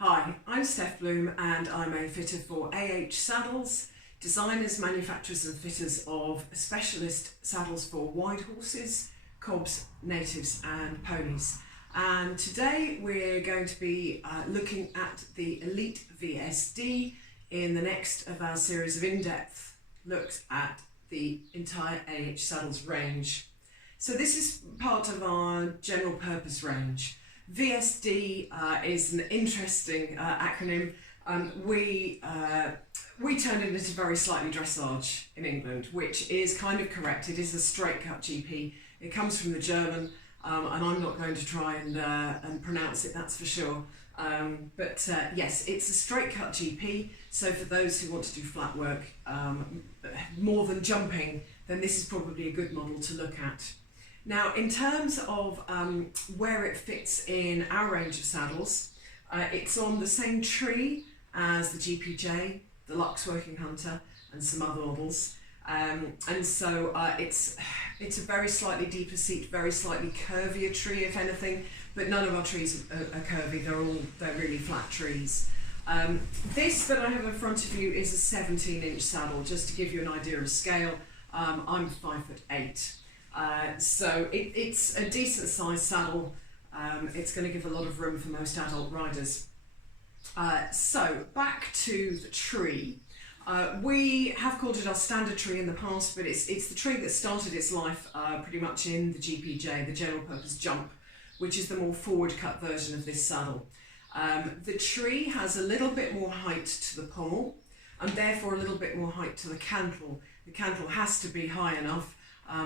Hi, I'm Steph Bloom and I'm a fitter for AH Saddles, designers, manufacturers and fitters of specialist saddles for wide horses, cobs, natives and ponies. And today we're going to be looking at the Elite VSD in the next of our series of in-depth looks at the entire AH Saddles range. So this is part of our general purpose range. VSD is an interesting acronym. We turned it into very slightly dressage in England, which is kind of correct. It is a straight cut GP. It comes from the German, and I'm not going to try and pronounce it, that's for sure. But yes, it's a straight cut GP. So for those who want to do flat work more than jumping, then this is probably a good model to look at. Now, in terms of where it fits in our range of saddles, it's on the same tree as the GPJ, the Lux Working Hunter, and some other models. And so it's a very slightly deeper seat, very slightly curvier tree, if anything. But none of our trees are curvy; they're really flat trees. This that I have in front of you is a 17-inch saddle, just to give you an idea of scale. I'm 5'8". So it's a decent sized saddle. It's going to give a lot of room for most adult riders. So back to the tree. We have called it our standard tree in the past, but it's the tree that started its life pretty much in the GPJ, the general purpose jump, which is the more forward cut version of this saddle. The tree has a little bit more height to the pommel and therefore a little bit more height to the cantle. The cantle has to be high enough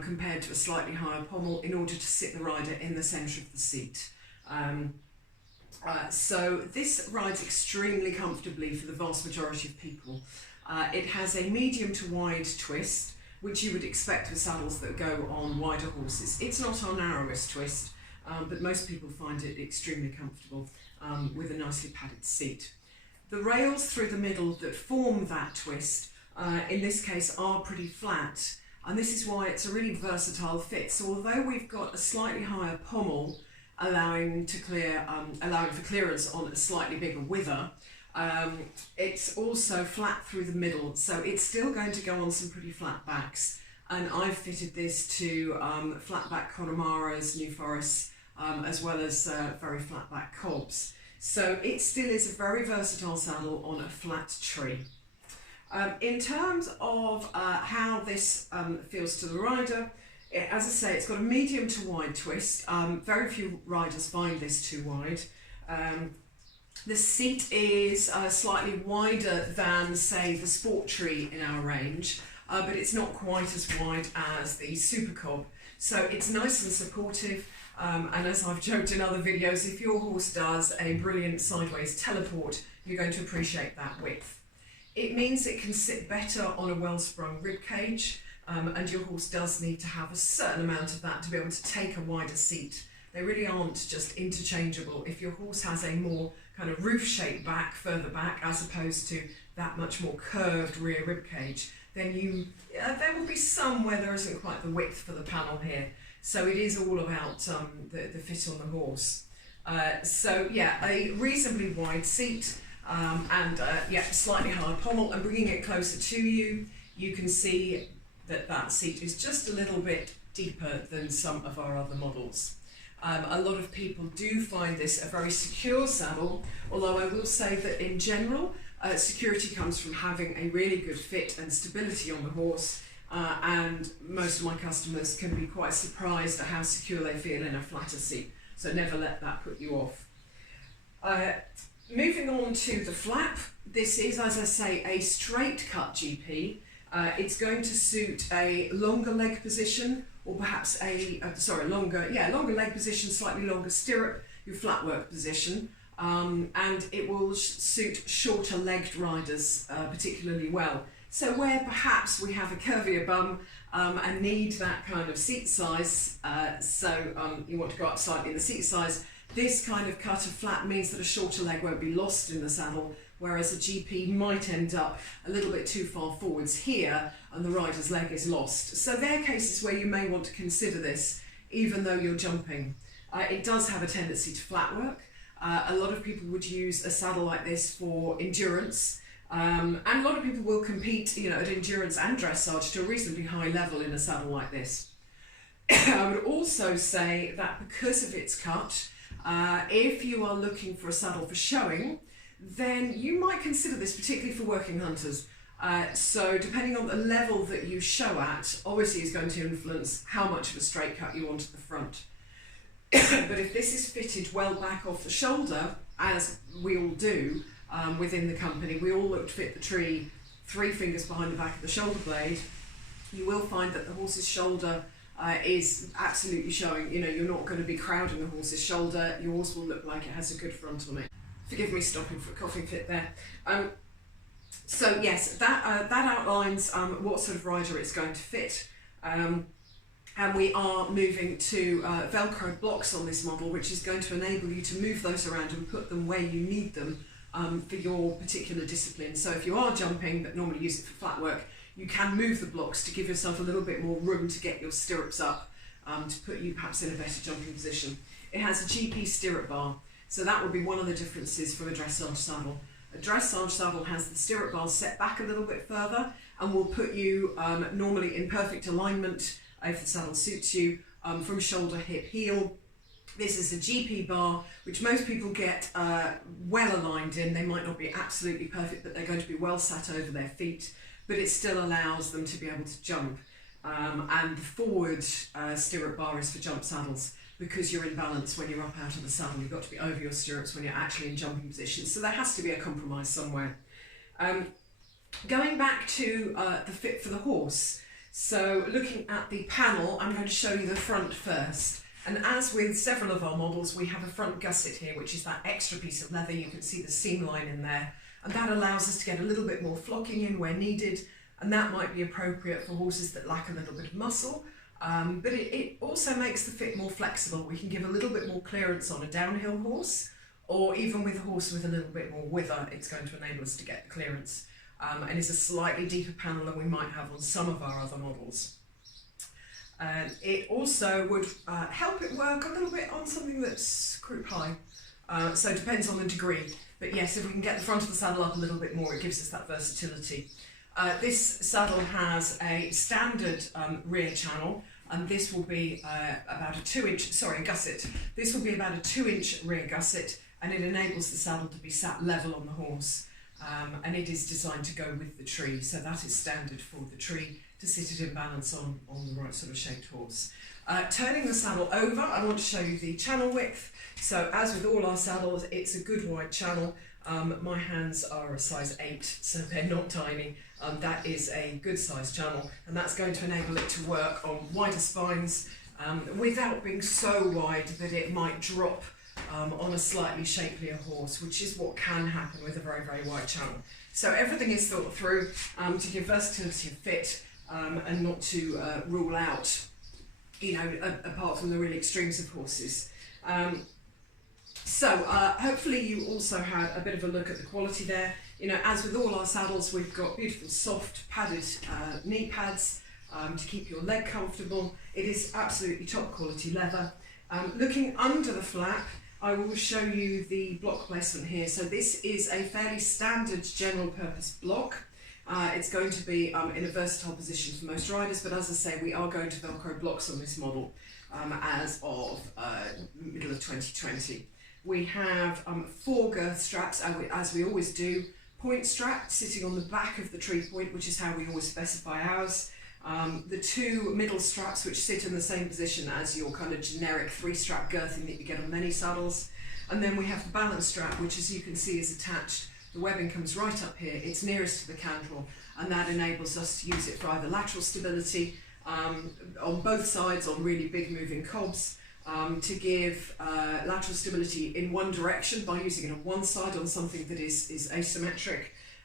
compared to a slightly higher pommel in order to sit the rider in the centre of the seat. So this rides extremely comfortably for the vast majority of people. It has a medium to wide twist, which you would expect with saddles that go on wider horses. It's not our narrowest twist, but most people find it extremely comfortable with a nicely padded seat. The rails through the middle that form that twist, in this case, are pretty flat. And this is why it's a really versatile fit. So although we've got a slightly higher pommel, allowing for clearance on a slightly bigger wither, it's also flat through the middle. So it's still going to go on some pretty flat backs. And I've fitted this to flat back Connemara's, New Forests, as well as very flat back cobs. So it still is a very versatile saddle on a flat tree. In terms of how this feels to the rider, as I say, it's got a medium to wide twist. Very few riders find this too wide. The seat is slightly wider than, say, the Sport Tree in our range, but it's not quite as wide as the Super Cob. So it's nice and supportive. And as I've joked in other videos, if your horse does a brilliant sideways teleport, you're going to appreciate that width. It means it can sit better on a well-sprung rib cage, and your horse does need to have a certain amount of that to be able to take a wider seat. They really aren't just interchangeable. If your horse has a more kind of roof-shaped back, further back, as opposed to that much more curved rear rib cage, then there will be some where there isn't quite the width for the panel here. So it is all about the fit on the horse. So yeah, a reasonably wide seat. Slightly higher pommel, and bringing it closer to you, you can see that seat is just a little bit deeper than some of our other models. A lot of people do find this a very secure saddle, although I will say that in general, security comes from having a really good fit and stability on the horse, and most of my customers can be quite surprised at how secure they feel in a flatter seat, so never let that put you off. Moving on to the flap, this is, as I say, a straight cut GP. It's going to suit a longer leg position, or perhaps longer leg position, slightly longer stirrup, your flat work position, and it will suit shorter legged riders particularly well. So where perhaps we have a curvier bum and need that kind of seat size, you want to go up slightly in the seat size, this kind of cut of flap means that a shorter leg won't be lost in the saddle, whereas a GP might end up a little bit too far forwards here and the rider's leg is lost. So there are cases where you may want to consider this, even though you're jumping. It does have a tendency to flat work, A lot of people would use a saddle like this for endurance, and a lot of people will compete, you know, at endurance and dressage to a reasonably high level in a saddle like this. I would also say that because of its cut, if you are looking for a saddle for showing, then you might consider this, particularly for working hunters. So depending on the level that you show at, obviously is going to influence how much of a straight cut you want at the front. But if this is fitted well back off the shoulder, as we all do within the company, we all look to fit the tree 3 fingers behind the back of the shoulder blade, you will find that the horse's shoulder is absolutely showing. You know, you're not going to be crowding the horse's shoulder. Your horse will look like it has a good front on it. Forgive me stopping for a coughing fit there. So yes, that outlines what sort of rider it's going to fit. And we are moving to Velcroed blocks on this model, which is going to enable you to move those around and put them where you need them for your particular discipline. So if you are jumping but normally use it for flat work, you can move the blocks to give yourself a little bit more room to get your stirrups up to put you perhaps in a better jumping position. It has a GP stirrup bar, so that would be one of the differences from a dressage saddle. A dressage saddle has the stirrup bars set back a little bit further and will put you normally in perfect alignment if the saddle suits you from shoulder, hip, heel. This is a GP bar, which most people get well aligned in. They might not be absolutely perfect, but they're going to be well sat over their feet, but it still allows them to be able to jump. And the forward stirrup bar is for jump saddles, because you're in balance when you're up out of the saddle. You've got to be over your stirrups when you're actually in jumping position. So there has to be a compromise somewhere. Going back to the fit for the horse. So looking at the panel, I'm going to show you the front first. And as with several of our models, we have a front gusset here, which is that extra piece of leather. You can see the seam line in there. And that allows us to get a little bit more flocking in where needed. And that might be appropriate for horses that lack a little bit of muscle. But it also makes the fit more flexible. We can give a little bit more clearance on a downhill horse, or even with a horse with a little bit more wither, it's going to enable us to get the clearance. And it's a slightly deeper panel than we might have on some of our other models. It also would help it work a little bit on something that's croup high. So it depends on the degree. But yes, if we can get the front of the saddle up a little bit more, it gives us that versatility. This saddle has a standard rear channel, and this will be about a 2-inch, sorry, gusset. This will be about a 2-inch rear gusset, and it enables the saddle to be sat level on the horse. And it is designed to go with the tree, so that is standard for the tree to sit it in balance on the right sort of shaped horse. Turning the saddle over, I want to show you the channel width. So as with all our saddles, it's a good wide channel. My hands are a size 8, so they're not tiny. That is a good size channel, and that's going to enable it to work on wider spines without being so wide that it might drop on a slightly shapelier horse, which is what can happen with a very, very wide channel. So everything is thought through to give versatility of fit and not to rule out, you know, apart from the really extremes of horses. So hopefully you also had a bit of a look at the quality there. You know, as with all our saddles, we've got beautiful soft padded knee pads to keep your leg comfortable. It is absolutely top quality leather. Looking under the flap, I will show you the block placement here. So this is a fairly standard general purpose block. It's going to be in a versatile position for most riders, but as I say, we are going to Velcro blocks on this model as of middle of 2020. We have 4 girth straps, as we always do. Point strap sitting on the back of the tree point, which is how we always specify ours. The 2 middle straps, which sit in the same position as your kind of generic 3-strap girthing that you get on many saddles. And then we have the balance strap, which as you can see is attached. The webbing comes right up here, it's nearest to the cantle, and that enables us to use it for either lateral stability on both sides on really big moving cobs, to give lateral stability in one direction by using it on one side on something that is asymmetric.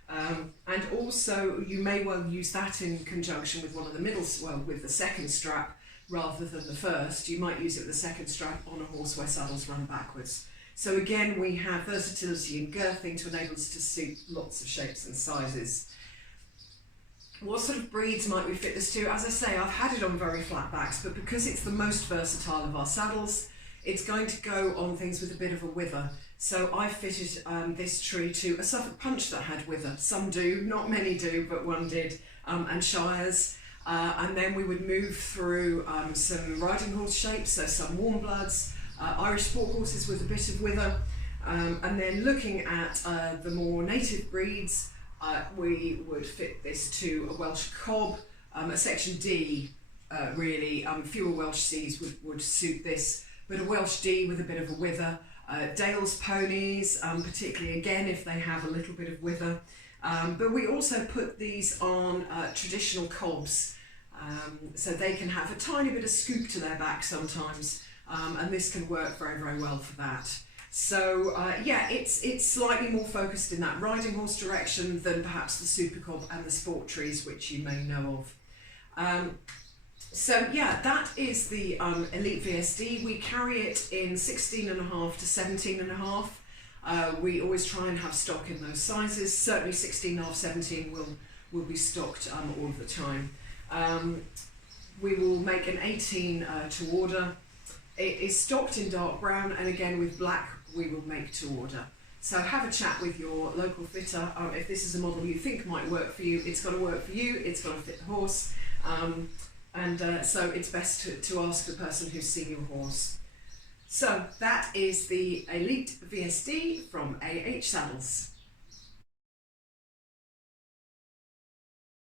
And also you may well use that in conjunction with one of the middles, well, with the second strap rather than the first. You might use it with the second strap on a horse where saddles run backwards. So again, we have versatility in girthing to enable us to suit lots of shapes and sizes. What sort of breeds might we fit this to? As I say, I've had it on very flat backs, but because it's the most versatile of our saddles, it's going to go on things with a bit of a wither. So I fitted this tree to a Suffolk punch that had wither. Some do, not many do, but one did, and shires. And then we would move through some riding horse shapes, so some warm bloods, Irish sport horses with a bit of wither, and then looking at the more native breeds, we would fit this to a Welsh cob, a section D really, fewer Welsh Cs would suit this, but a Welsh D with a bit of a wither, Dales ponies, particularly again if they have a little bit of wither, but we also put these on traditional cobs, so they can have a tiny bit of scoop to their back sometimes, and this can work very, very well for that. So yeah, it's slightly more focused in that riding horse direction than perhaps the super cob and the sport trees, which you may know of. So yeah, that is the Elite VSD. We carry it in 16.5 to 17.5. We always try and have stock in those sizes. Certainly 16.5, 17 will be stocked all of the time. We will make an 18 to order. It is stocked in dark brown, and again with black we will make to order. So have a chat with your local fitter. If this is a model you think might work for you, it's got to work for you, it's got to fit the horse. So it's best to ask the person who's seen your horse. So that is the Elite VSD from AH Saddles.